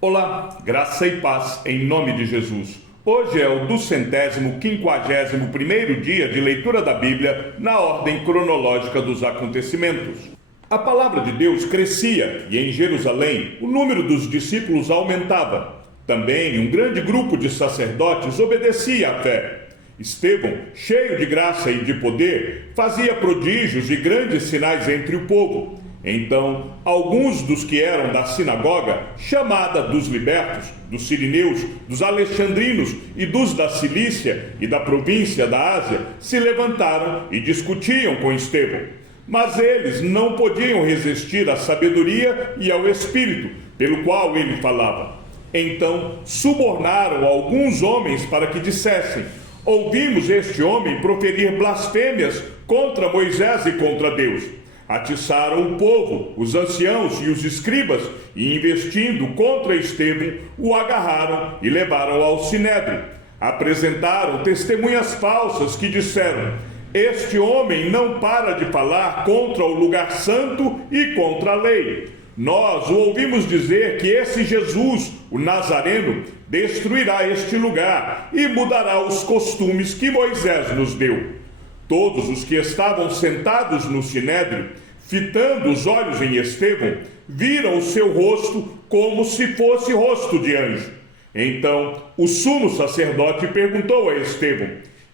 Olá, graça e paz em nome de Jesus. Hoje é o 251º dia de leitura da Bíblia na ordem cronológica dos acontecimentos. A palavra de Deus crescia e em Jerusalém o número dos discípulos aumentava. Também um grande grupo de sacerdotes obedecia à fé. Estevão, cheio de graça e de poder, fazia prodígios e grandes sinais entre o povo. Então, alguns dos que eram da sinagoga, chamada dos libertos, dos sirineus, dos alexandrinos e dos da Cilícia e da província da Ásia, se levantaram e discutiam com Estevão. Mas eles não podiam resistir à sabedoria e ao espírito, pelo qual ele falava. Então, subornaram alguns homens para que dissessem: ouvimos este homem proferir blasfêmias contra Moisés e contra Deus. Atiçaram o povo, os anciãos e os escribas, e investindo contra Estevão, o agarraram e levaram ao sinédrio. Apresentaram testemunhas falsas que disseram: este homem não para de falar contra o lugar santo e contra a lei. Nós o ouvimos dizer que esse Jesus, o Nazareno, destruirá este lugar e mudará os costumes que Moisés nos deu. Todos os que estavam sentados no sinédrio, fitando os olhos em Estevão, viram o seu rosto como se fosse rosto de anjo. Então o sumo sacerdote perguntou a Estevão: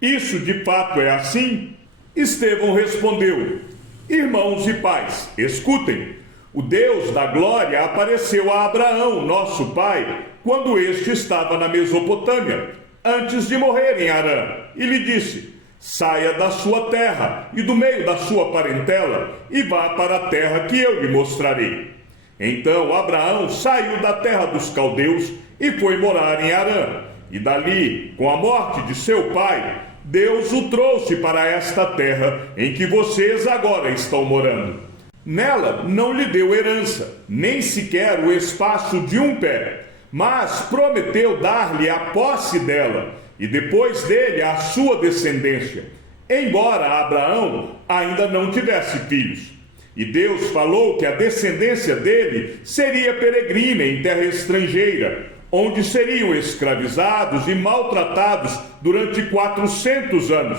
isso de fato é assim? Estevão respondeu: irmãos e pais, escutem. O Deus da glória apareceu a Abraão, nosso pai, quando este estava na Mesopotâmia, antes de morrer em Harã, e lhe disse: saia da sua terra e do meio da sua parentela e vá para a terra que eu lhe mostrarei. Então Abraão saiu da terra dos caldeus e foi morar em Harã. E dali, com a morte de seu pai, Deus o trouxe para esta terra em que vocês agora estão morando. Nela não lhe deu herança, nem sequer o espaço de um pé, mas prometeu dar-lhe a posse dela, e depois dele a sua descendência, embora Abraão ainda não tivesse filhos. E Deus falou que a descendência dele seria peregrina em terra estrangeira, onde seriam escravizados e maltratados durante 400 anos.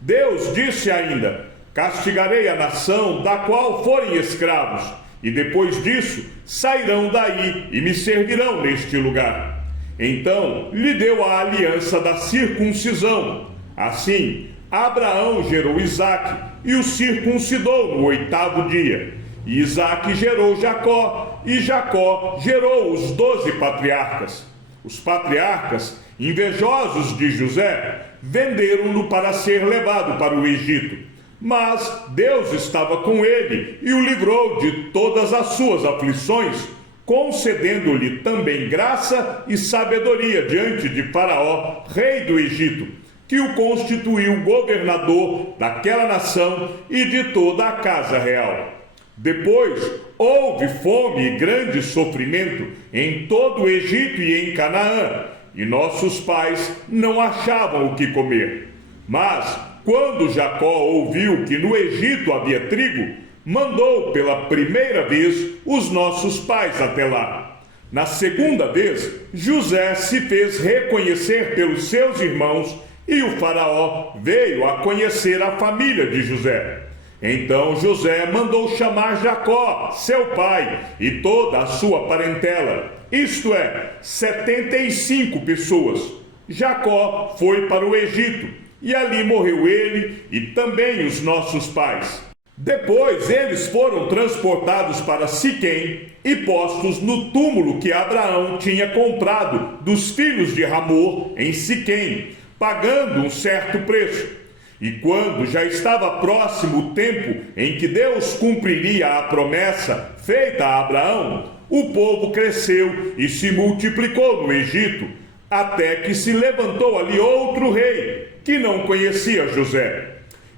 Deus disse ainda: castigarei a nação da qual forem escravos, e depois disso sairão daí e me servirão neste lugar. Então lhe deu a aliança da circuncisão. Assim, Abraão gerou Isaque e o circuncidou no 8º dia. E Isaque gerou Jacó, e Jacó gerou os 12 patriarcas. Os patriarcas, invejosos de José, venderam-no para ser levado para o Egito. Mas Deus estava com ele e o livrou de todas as suas aflições, concedendo-lhe também graça e sabedoria diante de Faraó, rei do Egito, que o constituiu governador daquela nação e de toda a casa real. Depois houve fome e grande sofrimento em todo o Egito e em Canaã, e nossos pais não achavam o que comer. Mas, quando Jacó ouviu que no Egito havia trigo, mandou pela primeira vez os nossos pais até lá. Na segunda vez, José se fez reconhecer pelos seus irmãos e o faraó veio a conhecer a família de José. Então José mandou chamar Jacó, seu pai, e toda a sua parentela, isto é, 75 pessoas. Jacó foi para o Egito, e ali morreu ele e também os nossos pais. Depois eles foram transportados para Siquém e postos no túmulo que Abraão tinha comprado dos filhos de Hamor em Siquém, pagando um certo preço. E quando já estava próximo o tempo em que Deus cumpriria a promessa feita a Abraão, o povo cresceu e se multiplicou no Egito, até que se levantou ali outro rei, que não conhecia José.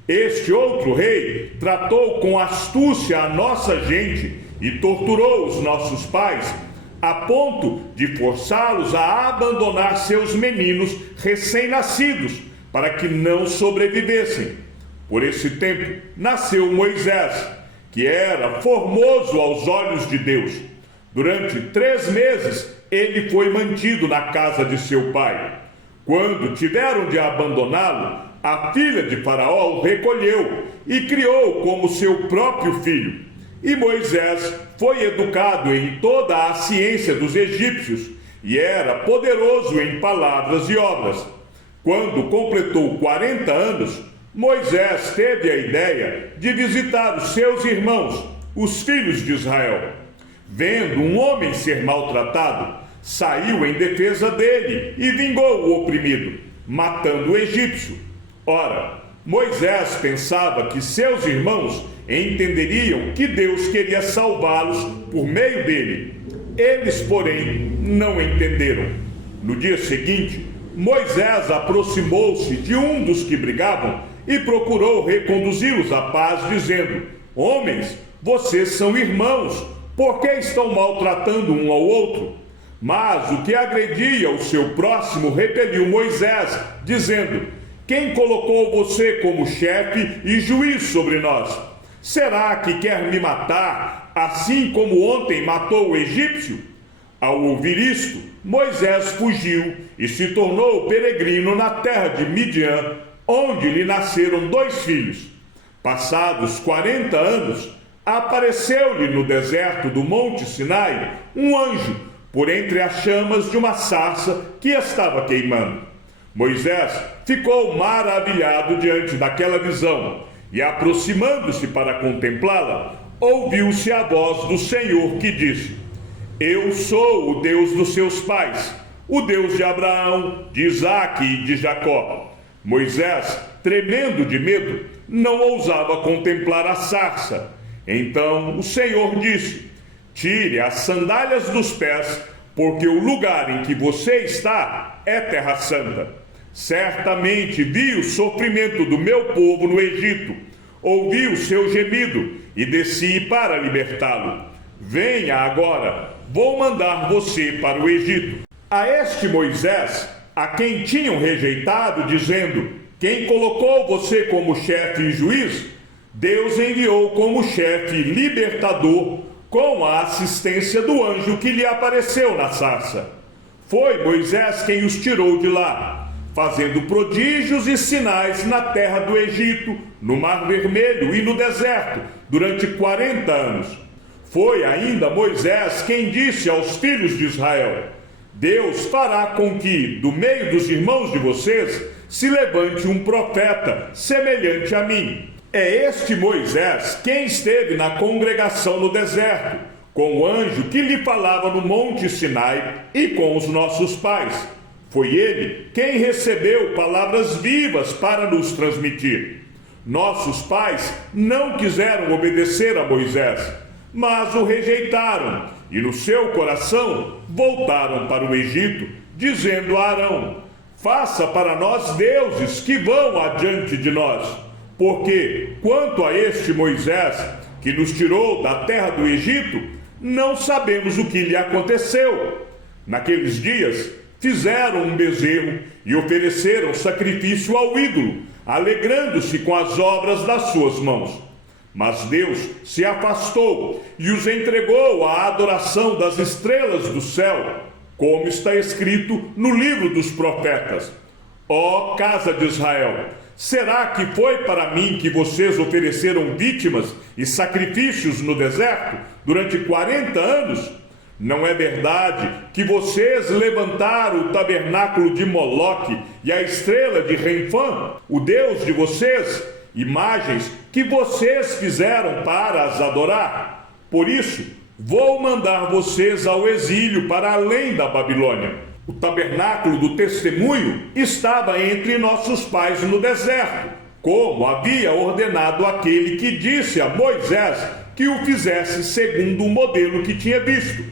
Este outro rei tratou com astúcia a nossa gente e torturou os nossos pais, a ponto de forçá-los a abandonar seus meninos recém-nascidos, para que não sobrevivessem. Por esse tempo nasceu Moisés, que era formoso aos olhos de Deus. Durante 3 meses, ele foi mantido na casa de seu pai. Quando tiveram de abandoná-lo, a filha de Faraó o recolheu e criou como seu próprio filho. E Moisés foi educado em toda a ciência dos egípcios e era poderoso em palavras e obras. Quando completou 40 anos, Moisés teve a ideia de visitar os seus irmãos, os filhos de Israel. Vendo um homem ser maltratado, saiu em defesa dele e vingou o oprimido, matando o egípcio. Ora, Moisés pensava que seus irmãos entenderiam que Deus queria salvá-los por meio dele. Eles, porém, não entenderam. No dia seguinte, Moisés aproximou-se de um dos que brigavam e procurou reconduzi-los à paz, dizendo: Homens, vocês são irmãos, por que estão maltratando um ao outro? Mas o que agredia o seu próximo repeliu Moisés, dizendo: Quem colocou você como chefe e juiz sobre nós? Será que quer me matar, assim como ontem matou o egípcio? Ao ouvir isto, Moisés fugiu e se tornou peregrino na terra de Midian, onde lhe nasceram 2 filhos. Passados 40 anos, apareceu-lhe no deserto do Monte Sinai um anjo, por entre as chamas de uma sarça que estava queimando. Moisés ficou maravilhado diante daquela visão e, aproximando-se para contemplá-la, ouviu-se a voz do Senhor que disse: Eu sou o Deus dos seus pais, o Deus de Abraão, de Isaque e de Jacó. Moisés, tremendo de medo, não ousava contemplar a sarça. Então o Senhor disse: Tire as sandálias dos pés, porque o lugar em que você está é terra santa. Certamente vi o sofrimento do meu povo no Egito, ouvi o seu gemido e desci para libertá-lo. Venha agora, vou mandar você para o Egito. A este Moisés, a quem tinham rejeitado, dizendo: Quem colocou você como chefe e juiz? Deus enviou como chefe libertador, com a assistência do anjo que lhe apareceu na sarça. Foi Moisés quem os tirou de lá, fazendo prodígios e sinais na terra do Egito, no Mar Vermelho e no deserto, durante 40 anos. Foi ainda Moisés quem disse aos filhos de Israel: Deus fará com que, do meio dos irmãos de vocês, se levante um profeta semelhante a mim. É este Moisés quem esteve na congregação no deserto, com o anjo que lhe falava no Monte Sinai e com os nossos pais. Foi ele quem recebeu palavras vivas para nos transmitir. Nossos pais não quiseram obedecer a Moisés, mas o rejeitaram e no seu coração voltaram para o Egito, dizendo a Arão: Faça para nós deuses que vão adiante de nós. Porque, quanto a este Moisés, que nos tirou da terra do Egito, não sabemos o que lhe aconteceu. Naqueles dias, fizeram um bezerro e ofereceram sacrifício ao ídolo, alegrando-se com as obras das suas mãos. Mas Deus se afastou e os entregou à adoração das estrelas do céu, como está escrito no livro dos profetas: Ó casa de Israel, será que foi para mim que vocês ofereceram vítimas e sacrifícios no deserto durante 40 anos? Não é verdade que vocês levantaram o tabernáculo de Moloque e a estrela de Renfã, o deus de vocês, imagens que vocês fizeram para as adorar? Por isso, vou mandar vocês ao exílio para além da Babilônia. O tabernáculo do testemunho estava entre nossos pais no deserto, como havia ordenado aquele que disse a Moisés que o fizesse segundo o modelo que tinha visto.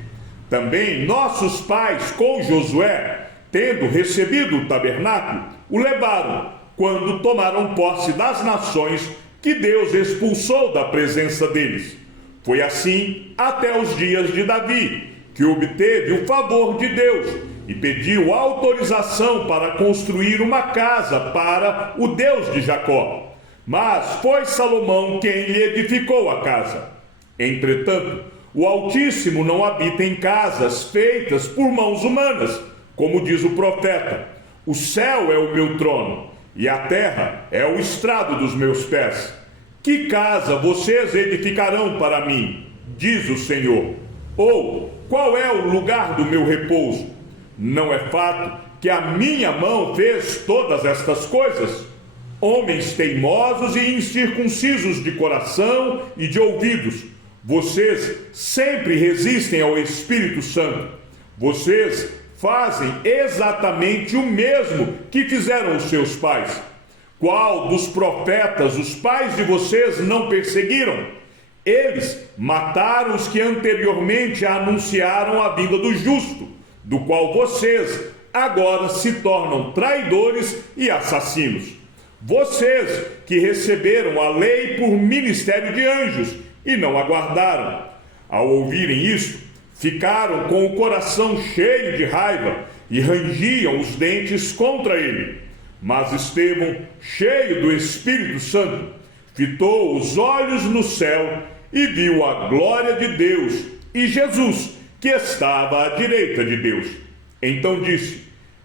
Também nossos pais com Josué, tendo recebido o tabernáculo, o levaram, quando tomaram posse das nações que Deus expulsou da presença deles. Foi assim até os dias de Davi, que obteve o favor de Deus e pediu autorização para construir uma casa para o Deus de Jacó. Mas foi Salomão quem lhe edificou a casa. Entretanto, O Altíssimo não habita em casas feitas por mãos humanas, como diz o profeta. O céu é o meu trono, e a terra é o estrado dos meus pés. Que casa vocês edificarão para mim, diz o Senhor? Ou qual é o lugar do meu repouso? Não é fato que a minha mão fez todas estas coisas? Homens teimosos e incircuncisos de coração e de ouvidos, vocês sempre resistem ao Espírito Santo. Vocês fazem exatamente o mesmo que fizeram os seus pais. Qual dos profetas os pais de vocês não perseguiram? Eles mataram os que anteriormente anunciaram a vinda do justo, do qual vocês agora se tornam traidores e assassinos. Vocês que receberam a lei por ministério de anjos e não aguardaram. Ao ouvirem isto, ficaram com o coração cheio de raiva e rangiam os dentes contra ele. Mas Estevão, cheio do Espírito Santo, fitou os olhos no céu e viu a glória de Deus e Jesus, que estava à direita de Deus. Então disse: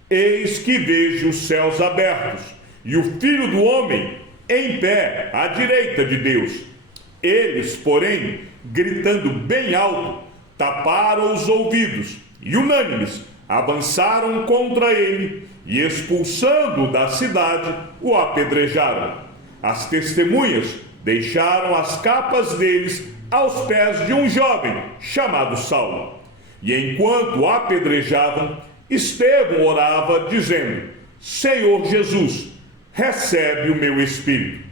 Eis que vejo os céus abertos e o Filho do Homem em pé à direita de Deus. Eles, porém, gritando bem alto, taparam os ouvidos e, unânimes, avançaram contra ele e, expulsando-o da cidade, o apedrejaram. As testemunhas deixaram as capas deles aos pés de um jovem chamado Saulo. E enquanto o apedrejavam, Estevão orava, dizendo: Senhor Jesus, recebe o meu espírito.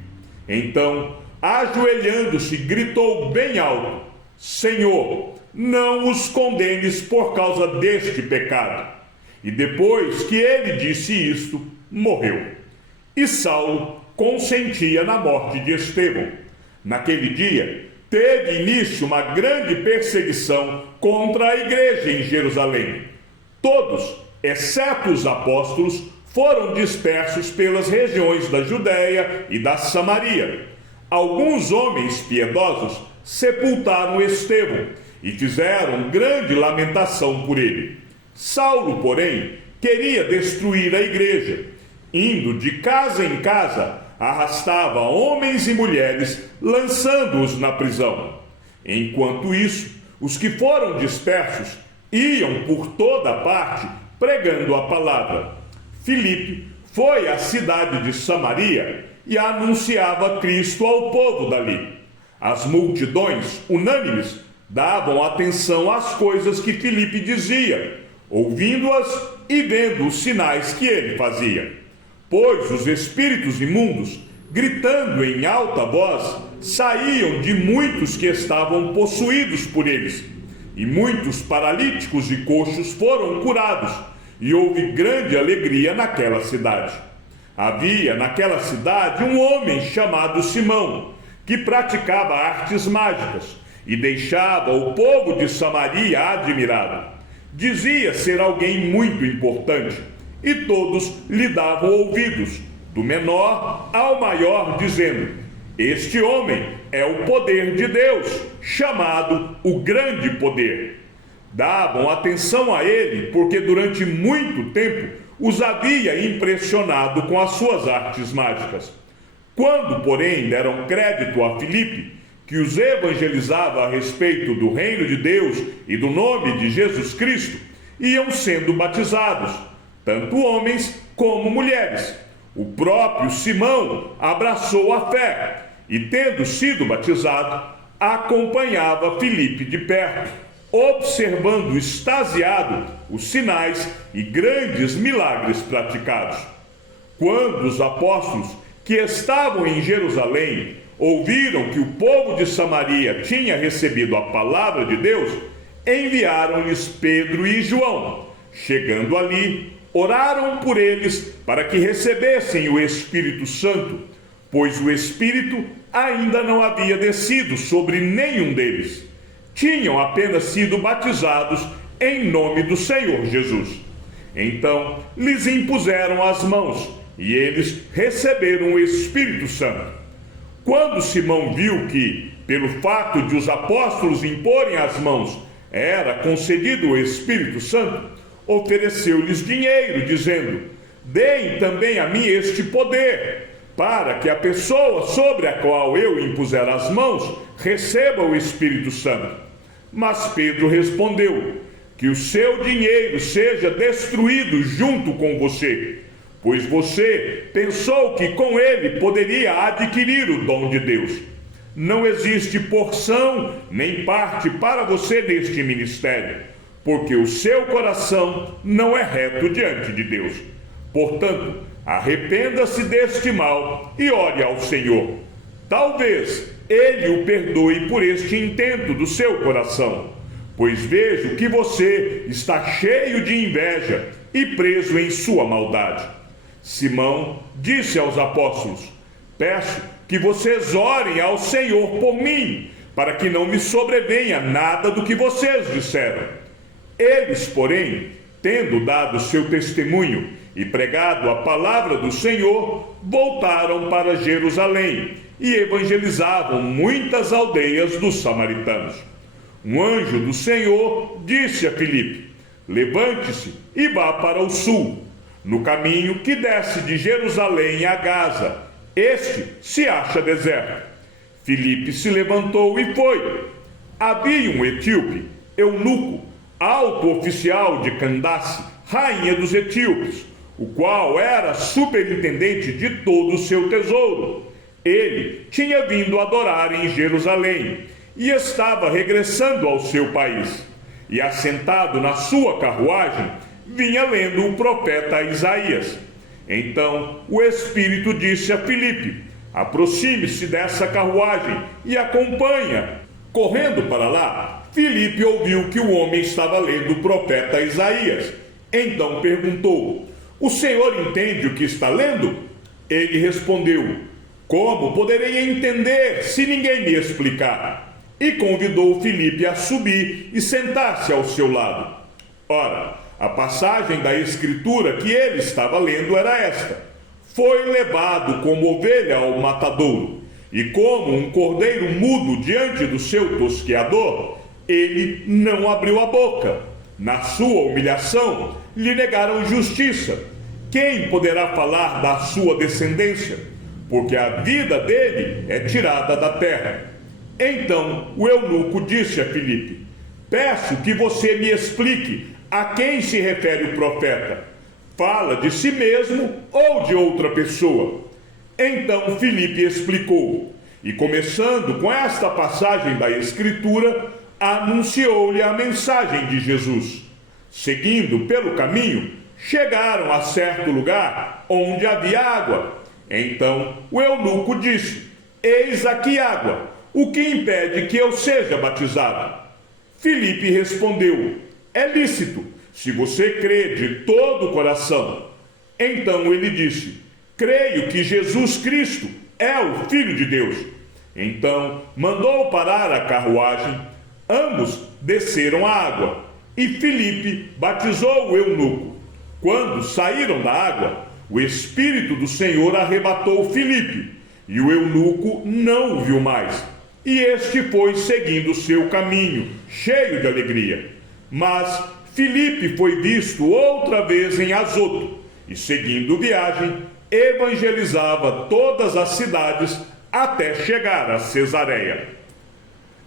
Então, ajoelhando-se, gritou bem alto: Senhor, não os condenes por causa deste pecado. E depois que ele disse isto, morreu. E Saulo consentia na morte de Estevão. Naquele dia, teve início uma grande perseguição contra a igreja em Jerusalém. Todos, exceto os apóstolos, foram dispersos pelas regiões da Judéia e da Samaria. Alguns homens piedosos sepultaram Estevão e fizeram grande lamentação por ele. Saulo, porém, queria destruir a igreja. Indo de casa em casa, arrastava homens e mulheres, lançando-os na prisão. Enquanto isso, os que foram dispersos iam por toda parte pregando a palavra. Filipe foi à cidade de Samaria e anunciava Cristo ao povo dali. As multidões, unânimes, davam atenção às coisas que Filipe dizia, ouvindo-as e vendo os sinais que ele fazia. Pois os espíritos imundos, gritando em alta voz, saíam de muitos que estavam possuídos por eles. E muitos paralíticos e coxos foram curados, e houve grande alegria naquela cidade. Havia naquela cidade um homem chamado Simão, que praticava artes mágicas, e deixava o povo de Samaria admirado. Dizia ser alguém muito importante, e todos lhe davam ouvidos, do menor ao maior, dizendo: Este homem é o poder de Deus, chamado o grande poder. Davam atenção a ele, porque durante muito tempo os havia impressionado com as suas artes mágicas. Quando, porém, deram crédito a Filipe, que os evangelizava a respeito do reino de Deus e do nome de Jesus Cristo, iam sendo batizados, tanto homens como mulheres. O próprio Simão abraçou a fé e, tendo sido batizado, acompanhava Filipe de perto, observando extasiado os sinais e grandes milagres praticados. Quando os apóstolos que estavam em Jerusalém ouviram que o povo de Samaria tinha recebido a palavra de Deus, enviaram-lhes Pedro e João. Chegando ali, oraram por eles para que recebessem o Espírito Santo, pois o Espírito ainda não havia descido sobre nenhum deles. Tinham apenas sido batizados em nome do Senhor Jesus. Então lhes impuseram as mãos e eles receberam o Espírito Santo. Quando Simão viu que pelo fato de os apóstolos imporem as mãos, era concedido o Espírito Santo, ofereceu-lhes dinheiro, dizendo: deem também a mim este poder, para que a pessoa sobre a qual eu impuser as mãos receba o Espírito Santo. Mas Pedro respondeu: que o seu dinheiro seja destruído junto com você, pois você pensou que com ele poderia adquirir o dom de Deus. Não existe porção nem parte para você neste ministério, porque o seu coração não é reto diante de Deus. Portanto, arrependa-se deste mal e ore ao Senhor. Talvez ele o perdoe por este intento do seu coração, pois vejo que você está cheio de inveja e preso em sua maldade. Simão disse aos apóstolos: peço que vocês orem ao Senhor por mim, para que não me sobrevenha nada do que vocês disseram. Eles, porém, tendo dado seu testemunho e pregado a palavra do Senhor, voltaram para Jerusalém e evangelizavam muitas aldeias dos samaritanos. Um anjo do Senhor disse a Filipe: levante-se e vá para o sul, no caminho que desce de Jerusalém a Gaza. Este se acha deserto. Filipe se levantou e foi. Havia um etíope, eunuco, alto oficial de Candace, rainha dos etíopes, o qual era superintendente de todo o seu tesouro. Ele tinha vindo adorar em Jerusalém e estava regressando ao seu país. E assentado na sua carruagem, vinha lendo o profeta Isaías. Então o Espírito disse a Filipe: aproxime-se dessa carruagem e acompanha. Correndo para lá, Filipe ouviu que o homem estava lendo o profeta Isaías. Então perguntou: o senhor entende o que está lendo? Ele respondeu: como poderei entender se ninguém me explicar? E convidou Filipe a subir e sentar-se ao seu lado. Ora, a passagem da escritura que ele estava lendo era esta: foi levado como ovelha ao matadouro, e como um cordeiro mudo diante do seu tosqueador, ele não abriu a boca. Na sua humilhação, lhe negaram justiça. Quem poderá falar da sua descendência? Porque a vida dele é tirada da terra. Então o eunuco disse a Filipe: peço que você me explique a quem se refere o profeta. Fala de si mesmo ou de outra pessoa? Então Filipe explicou, e começando com esta passagem da Escritura, anunciou-lhe a mensagem de Jesus. Seguindo pelo caminho, chegaram a certo lugar onde havia água. Então o eunuco disse: eis aqui água, o que impede que eu seja batizado? Filipe respondeu: é lícito, se você crê de todo o coração. Então ele disse: creio que Jesus Cristo é o Filho de Deus. Então mandou parar a carruagem, ambos desceram a água, e Filipe batizou o eunuco. Quando saíram da água, o Espírito do Senhor arrebatou Filipe, e o eunuco não o viu mais, e este foi seguindo o seu caminho, cheio de alegria. Mas Filipe foi visto outra vez em Azoto, e seguindo viagem, evangelizava todas as cidades até chegar a Cesareia.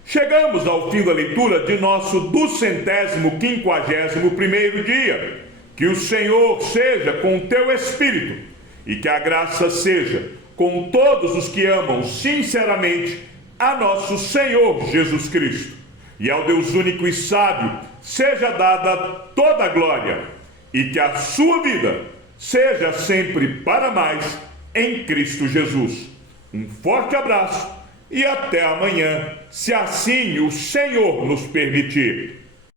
Chegamos ao fim da leitura de nosso 251º dia. Que o Senhor seja com o teu espírito, e que a graça seja com todos os que amam sinceramente a nosso Senhor Jesus Cristo. E ao Deus único e sábio seja dada toda a glória, e que a sua vida seja sempre para mais em Cristo Jesus. Um forte abraço e até amanhã, se assim o Senhor nos permitir.